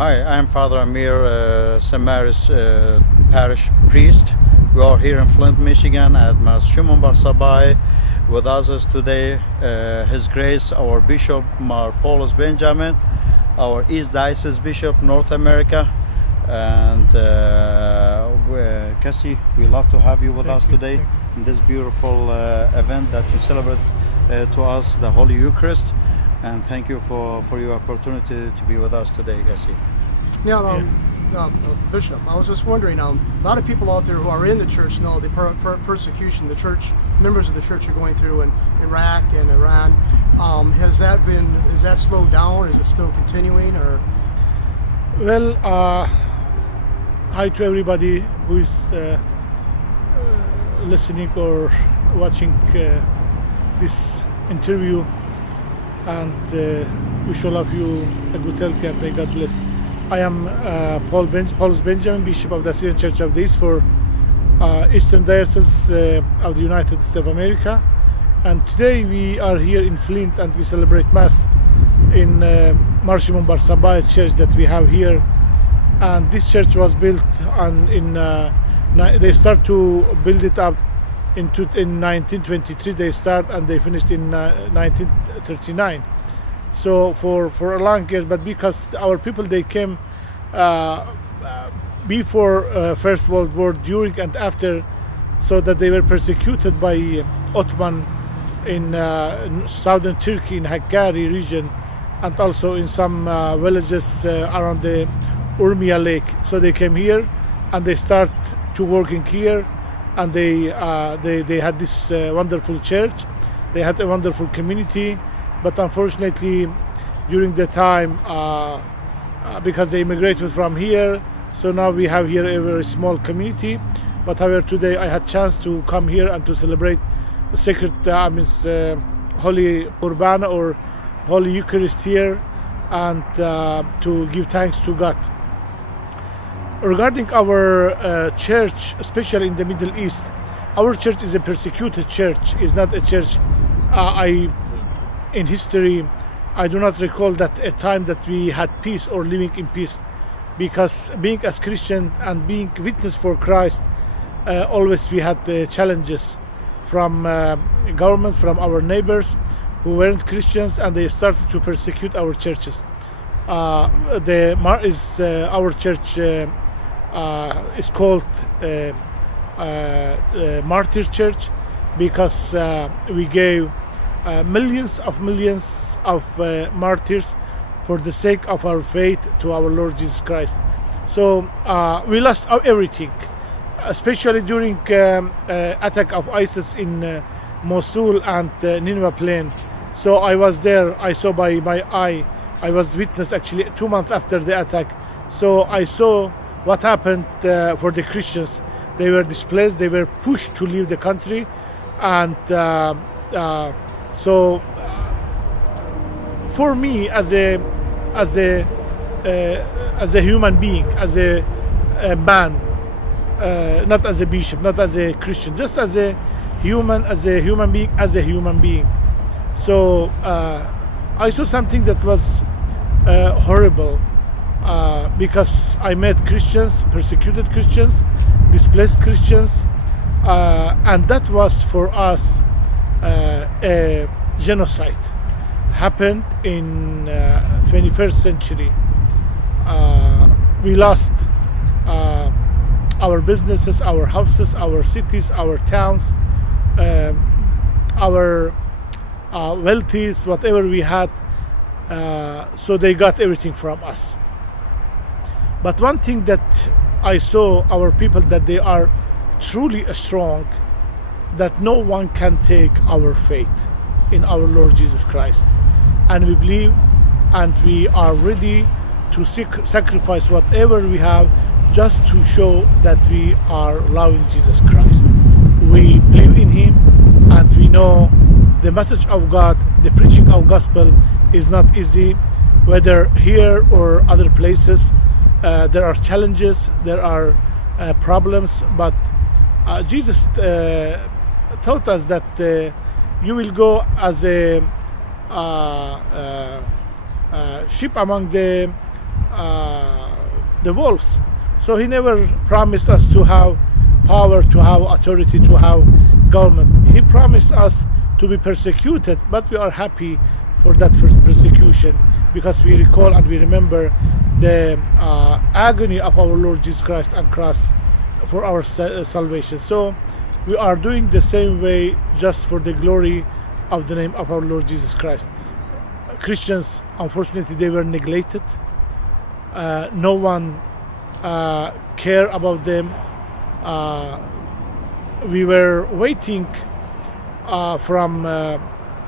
Hi, I'm Father Ameer, St. Mary's Parish priest. We are here in Flint, Michigan at Shimun Sabbai. With us is today His Grace, our Bishop, Polous Benyamin, our East Diocese Bishop, North America. And Cassie, we love to have you with us today in this beautiful event that you celebrate to us, the Holy Eucharist. And thank you for your opportunity to be with us today, Cassie. Now, Bishop, I was just wondering, a lot of people out there who are in the church know the persecution the church, members of the church are going through in Iraq and Iran. Has that slowed down? Is it still continuing? Or? Well, hi to everybody who is listening or watching this interview, and wish all of you a good health and may God bless. I am Polous Benyamin, Bishop of the Syrian Church of the East for Eastern Diocese of the United States of America. And today we are here in Flint and we celebrate Mass in Marium Sabbai church that we have here. And this church was built they start to build it up in 1923. They start and they finished in 1939. So for a long year, but because our people, they came before First World War, during and after, so that they were persecuted by Ottoman in southern Turkey, in Hakkari region, and also in some villages around the Urmia Lake. So they came here and they start to working here, and they had this wonderful church. They had a wonderful community. But unfortunately, during the time, because they immigrated from here, so now we have here a very small community. But however, today I had chance to come here and to celebrate the sacred, Holy Urbana or Holy Eucharist here, and to give thanks to God. Regarding our church, especially in the Middle East, our church is a persecuted church. It's not a church in history, I do not recall that a time that we had peace or living in peace, because being as Christian and being witness for Christ, always we had challenges from governments, from our neighbors who weren't Christians, and they started to persecute our churches. Our church is called Martyr Church because we gave millions of martyrs for the sake of our faith to our Lord Jesus Christ. So we lost everything, especially during attack of ISIS in Mosul and Nineveh plain. So I was there, I saw by my eye, I was witness actually 2 months after the attack. So I saw what happened for the Christians. They were displaced, they were pushed to leave the country, and so for me, as a human being, as a man, not as a bishop, not as a Christian, just as a human being. So I saw something that was horrible, because I met Christians, persecuted Christians, displaced Christians, and that was for us a genocide happened in 21st century. We lost our businesses, our houses, our cities, our towns, our wealthies, whatever we had. So they got everything from us. But one thing that I saw, our people, that they are truly strong, that no one can take our faith in our Lord Jesus Christ. And we believe and we are ready to sacrifice whatever we have just to show that we are loving Jesus Christ. We believe in Him, and we know the message of God, the preaching of gospel is not easy, whether here or other places. There are challenges, there are problems, but Jesus taught us that you will go as a sheep among the the wolves. So he never promised us to have power, to have authority, to have government. He promised us to be persecuted, but we are happy for that persecution, because we recall and we remember the agony of our Lord Jesus Christ on cross for our salvation. So we are doing the same way, just for the glory of the name of our Lord Jesus Christ. Christians, unfortunately, they were neglected. No one care about them. We were waiting from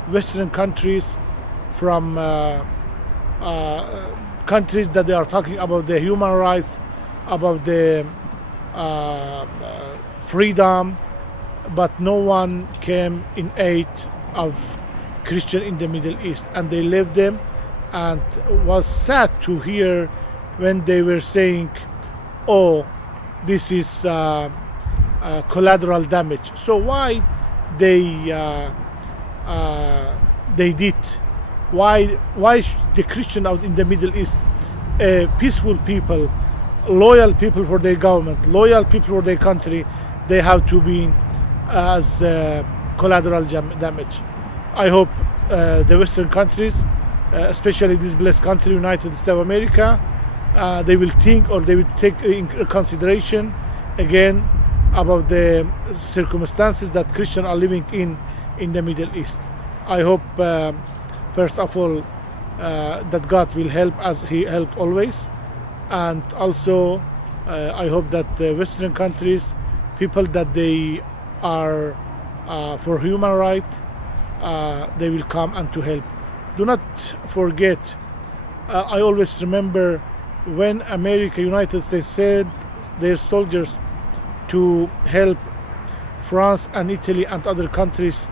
Western countries, from countries that they are talking about the human rights, about the freedom, but no one came in aid of Christian in the Middle East, and they left them. And was sad to hear when they were saying, "Oh, this is collateral damage." So why they did? Why the Christian out in the Middle East, peaceful people, loyal people for their government, loyal people for their country, they have to be as collateral damage? I hope the Western countries, especially this blessed country, United States of America, they will think, or they will take in consideration again about the circumstances that Christians are living in the Middle East. I hope, first of all, that God will help, as He helped always, and also I hope that the Western countries, people that they are for human rights, they will come and to help. Do not forget, I always remember when America, United States, sent their soldiers to help France and Italy and other countries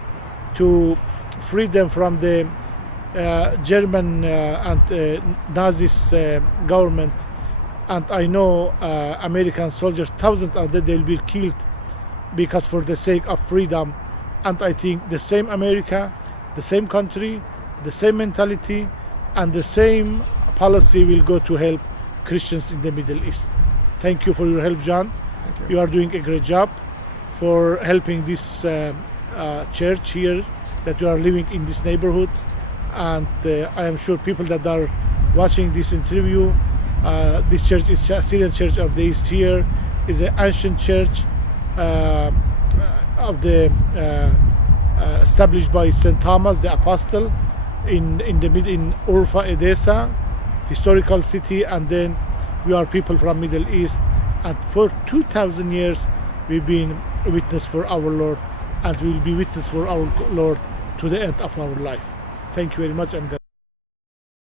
to free them from the German and Nazis government. And I know American soldiers, thousands of them, they'll be killed because for the sake of freedom. And I think the same America, the same country, the same mentality, and the same policy will go to help Christians in the Middle East. Thank you for your help, John. Thank you. You are doing a great job for helping this church here, that you are living in this neighborhood. And I am sure people that are watching this interview, this church is Syrian Church of the East here, is an ancient church of the established by St. Thomas the Apostle in Urfa, Edessa, historical city. And then we are people from Middle East, and for 2,000 years we've been witness for our Lord, and we will be witness for our Lord to the end of our life. Thank you very much, and God